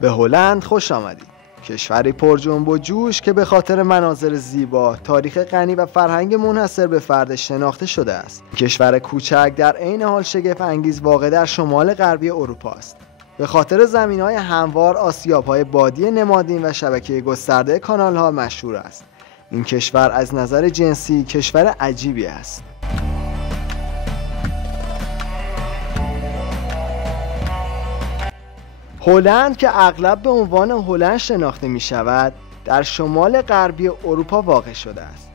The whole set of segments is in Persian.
به هلند خوش آمدید. کشوری پر جنب و جوش که به خاطر مناظر زیبا، تاریخ غنی و فرهنگ منحصر به فرد شناخته شده است. کشور کوچک در عین حال شگفت انگیز واقع در شمال غربی اروپا است. به خاطر زمین‌های هموار، آسیاب‌های بادی نمادین و شبکه گسترده کانال‌ها مشهور است. این کشور از نظر جنسی کشور عجیبی است. هلند که اغلب به عنوان هلند شناخته می شود، در شمال غربی اروپا واقع شده است.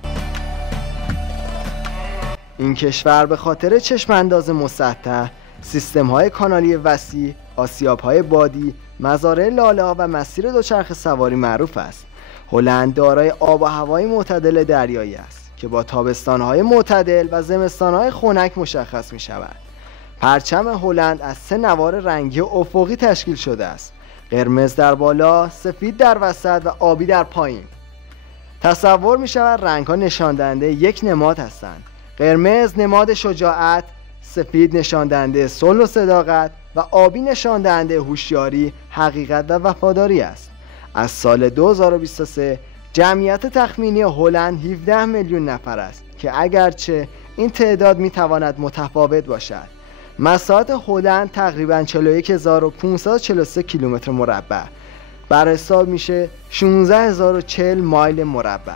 این کشور به خاطر چشمانداز مسطح، سیستم‌های کانالی وسیع، آسیاب‌های بادی، مزارع لاله‌ها و مسیر دوچرخه سواری معروف است. هلند دارای آب و هوای معتدل دریایی است که با تابستان‌های معتدل و زمستان‌های خنک مشخص می شود. پرچم هلند از 3 نوار رنگی افقی تشکیل شده است: قرمز در بالا، سفید در وسط و آبی در پایین. تصور می شود رنگ‌ها نشان دهنده یک نماد هستند. قرمز نماد شجاعت، سفید نشان دهنده صلح و صداقت و آبی نشان دهنده هوشیاری، حقیقت و وفاداری است. از سال 2023 جمعیت تخمینی هلند 17 میلیون نفر است که اگرچه این تعداد می تواند متفاوت باشد. مساحت هلند تقریباً 41543 کیلومتر مربع، بر حساب میشه 16040 مایل مربع.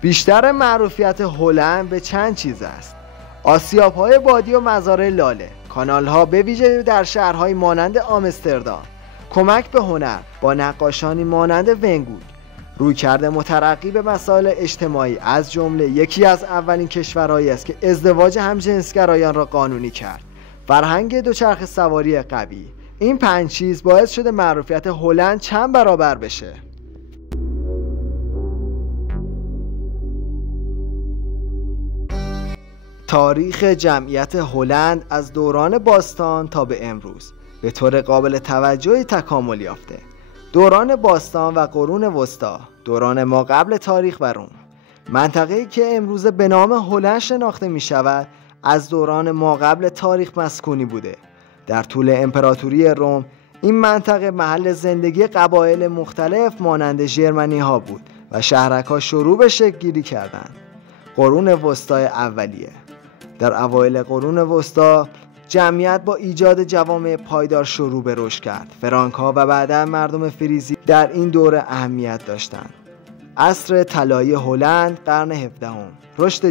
بیشتر معروفیت هلند به چند چیز است: آسیاب‌های بادی و مزارع لاله، کانال‌ها به ویژه در شهرهای مانند آمستردام، کمک به هنر با نقاشانی مانند ونگوگ، رویکرد مترقی به مسائل اجتماعی، از جمله یکی از اولین کشورهایی است که ازدواج همجنسگرایان را قانونی کرد، فرهنگ دوچرخه سواری قوی. این 5 چیز باعث شده معروفیت هلند چند برابر بشه. تاریخ جمعیت هلند از دوران باستان تا به امروز به طور قابل توجهی تکامل یافته. دوران باستان و قرون وسطی، دوران ما قبل تاریخ و روم. منطقه‌ای که امروز به نام هلند شناخته می شود از دوران ما قبل تاریخ مسکونی بوده. در طول امپراتوری روم این منطقه محل زندگی قبایل مختلف مانند ژرمنی ها بود و شهرک ها شروع به شکل گیری کردند. قرون وسطی اولیه. در اوایل قرون وسطی جمعیت با ایجاد جوامع پایدار شروع به رشد کرد. فرانک‌ها و بعدا مردم فریزی در این دوره اهمیت داشتند. عصر طلایی هلند، قرن 17. رشد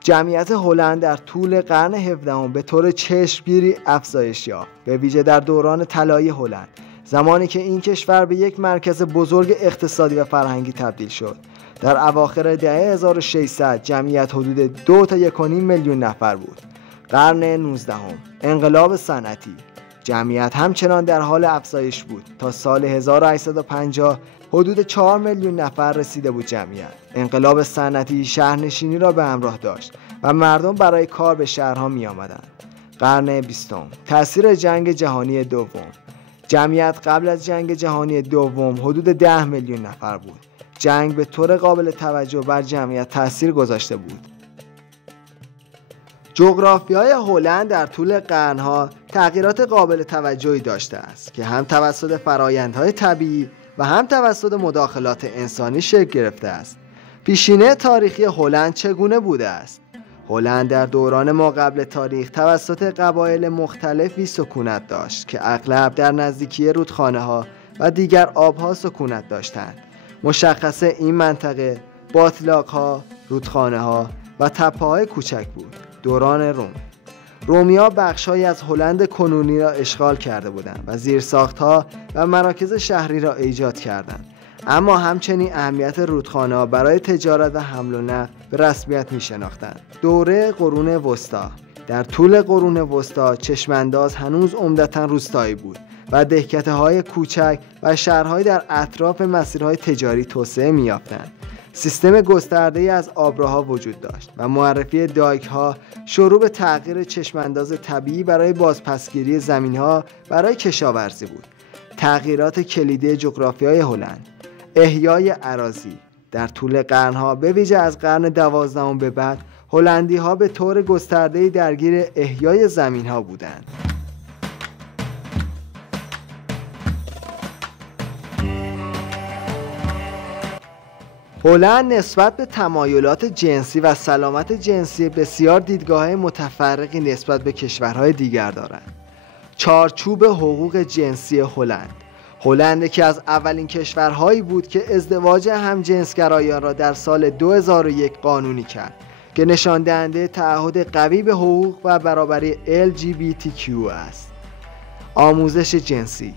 جمعیت هلند در طول قرن 17 به طور چشمگیری افزایش یافت، به ویژه در دوران طلایی هلند، زمانی که این کشور به یک مرکز بزرگ اقتصادی و فرهنگی تبدیل شد. در اواخر دهه 1600 جمعیت حدود 2 تا 1.5 میلیون نفر بود. قرن 19 انقلاب صنعتی، جمعیت همچنان در حال افزایش بود. تا سال 1850 حدود 4 میلیون نفر رسیده بود جمعیت. انقلاب صنعتی شهرنشینی را به همراه داشت و مردم برای کار به شهرها می آمدند. قرن 20 تأثیر جنگ جهانی دوم، جمعیت قبل از جنگ جهانی دوم حدود 10 میلیون نفر بود. جنگ به طور قابل توجه بر جمعیت تأثیر گذاشته بود. جغرافیای هلند در طول قرنها تغییرات قابل توجهی داشته است که هم توسط فرآیندهای طبیعی و هم توسط مداخلات انسانی شکل گرفته است. پیشینه تاریخی هلند چگونه بوده است؟ هلند در دوران ما قبل تاریخ توسط قبایل مختلفی سکونت داشت که اغلب در نزدیکی رودخانه‌ها و دیگر آبها سکونت داشتند. مشخص این منطقه باتلاق‌ها، رودخانه‌ها و تپه‌های کوچک بود. دوران روم، رومی‌ها بخش‌هایی از هلند کنونی را اشغال کرده بودند و زیرساخت‌ها و مراکز شهری را ایجاد کردند. اما همچنین اهمیت رودخانه‌ها برای تجارت و حمل و نقل به رسمیت می‌شناختند. دوره قرون وسطی، در طول قرون وسطی چشمانداز هنوز عمدتاً روستایی بود و دهکده‌های کوچک و شهرهایی در اطراف مسیرهای تجاری توسعه می‌یافتند. سیستم گسترده‌ای از آبراها وجود داشت و معرفی دایک‌ها شروع به تغییر چشمانداز طبیعی برای بازپسگیری زمین‌ها برای کشاورزی بود. تغییرات کلیدی جغرافیای هلند، احیای اراضی. در طول قرن‌ها به ویژه از قرن 12 به بعد هلندی‌ها به طور گسترده‌ای درگیر احیای زمین‌ها بودند. هلند نسبت به تمایلات جنسی و سلامت جنسی بسیار دیدگاه‌های متفرقی نسبت به کشورهای دیگر دارند. چارچوب حقوق جنسی هلند یکی از اولین کشورهایی بود که ازدواج همجنسگرایان را در سال 2001 قانونی کرد که نشان دهنده تعهد قوی به حقوق و برابری LGBTQ است. آموزش جنسی،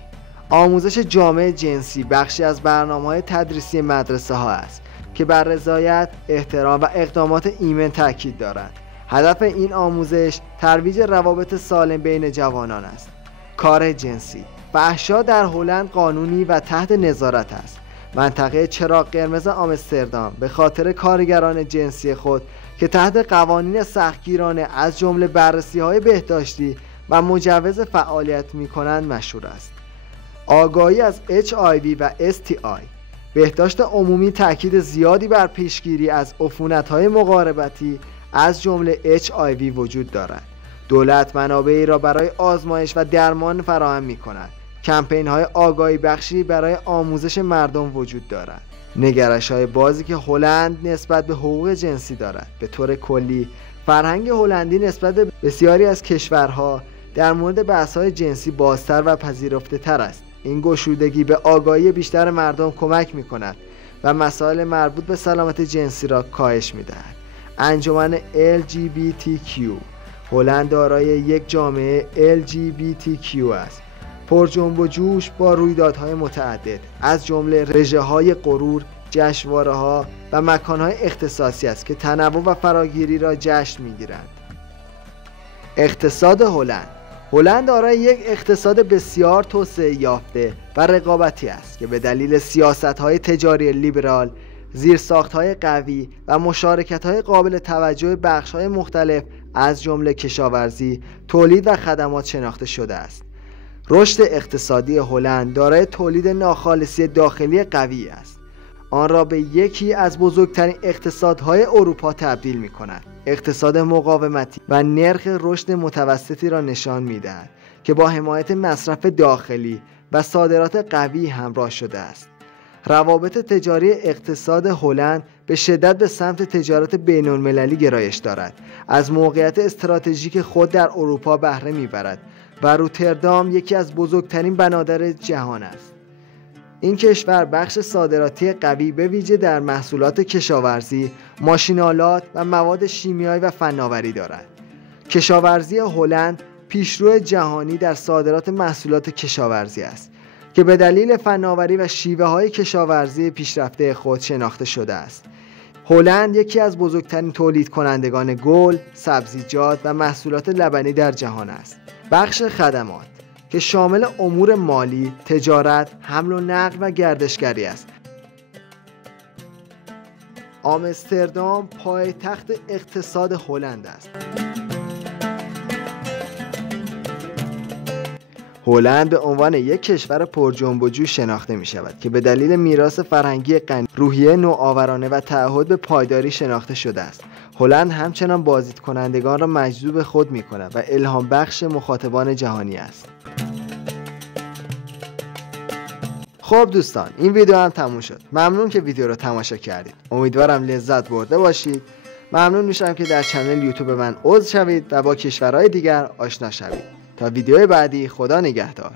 آموزش جامعه جنسی بخشی از برنامه‌های تدریسی مدرسه ها است که بر رضایت، احترام و اقدامات ایمن تاکید دارد. هدف این آموزش ترویج روابط سالم بین جوانان است. کار جنسی، فحشا در هلند قانونی و تحت نظارت است. منطقه چراغ قرمز آمستردام به خاطر کارگران جنسی خود که تحت قوانین سختگیرانه از جمله بررسی‌های بهداشتی و مجوز فعالیت می‌کنند مشهور است. آگاهی از HIV و STI. بهداشت عمومی تاکید زیادی بر پیشگیری از عفونت‌های مقاربتی از جمله HIV وجود دارد. دولت منابعی را برای آزمایش و درمان فراهم می‌کند. کمپین‌های آگاهی بخشی برای آموزش مردم وجود دارد. نگرش‌های بازی که هلند نسبت به حقوق جنسی دارد. به طور کلی فرهنگ هلندی نسبت به بسیاری از کشورها در مورد بحث‌های جنسی بازتر و پذیرفته‌تر است. این گشودگی به آگاهی بیشتر مردم کمک می‌کند و مسائل مربوط به سلامت جنسی را کاهش می‌دهد. انجمن LGBTQ هلند دارای یک جامعه LGBTQ است، پر جنب و جوش با رویدادهای متعدد از جمله رژه‌های غرور، جشنواره‌ها و مکان‌های اختصاصی است که تنوع و فراگیری را جشن می‌گیرند. اقتصاد هلند دارای یک اقتصاد بسیار توسعه یافته و رقابتی است که به دلیل سیاست‌های تجاری لیبرال، زیرساخت‌های قوی و مشارکت‌های قابل توجه بخش‌های مختلف از جمله کشاورزی، تولید و خدمات شناخته شده است. رشد اقتصادی هلند دارای تولید ناخالصی داخلی قوی است. آن را به یکی از بزرگترین اقتصادهای اروپا تبدیل می‌کند. اقتصاد مقاومتی و نرخ رشد متوسطی را نشان می‌دهد که با حمایت مصرف داخلی و صادرات قوی همراه شده است. روابط تجاری اقتصاد هلند به شدت به سمت تجارت بین‌المللی گرایش دارد. از موقعیت استراتژیک خود در اروپا بهره می‌برد و روتردام یکی از بزرگترین بنادر جهان است. این کشور بخش صادراتی قوی به ویژه در محصولات کشاورزی، ماشین‌آلات و مواد شیمیایی و فناوری دارد. کشاورزی هلند پیشرو جهانی در صادرات محصولات کشاورزی است که به دلیل فناوری و شیوه‌های کشاورزی پیشرفته خود شناخته شده است. هلند یکی از بزرگترین تولید کنندگان گل، سبزیجات و محصولات لبنی در جهان است. بخش خدمات که شامل امور مالی، تجارت، حمل و نقل و گردشگری است. آمستردام پایتخت اقتصاد هلند است. هلند به عنوان یک کشور پر جنب و جوش شناخته می شود که به دلیل میراث فرهنگی غنی، روحیه نوآورانه و تعهد به پایداری شناخته شده است. هلند همچنان بازدید کنندگان را مجذوب خود می کند و الهام بخش مخاطبان جهانی است. خب دوستان، این ویدیو هم تموم شد. ممنون که ویدیو رو تماشا کردید. امیدوارم لذت برده باشید. ممنون میشم که در کانال یوتیوب من عضو شوید و با کشورهای دیگر آشنا شوید. تا ویدیوی بعدی، خدا نگهدار.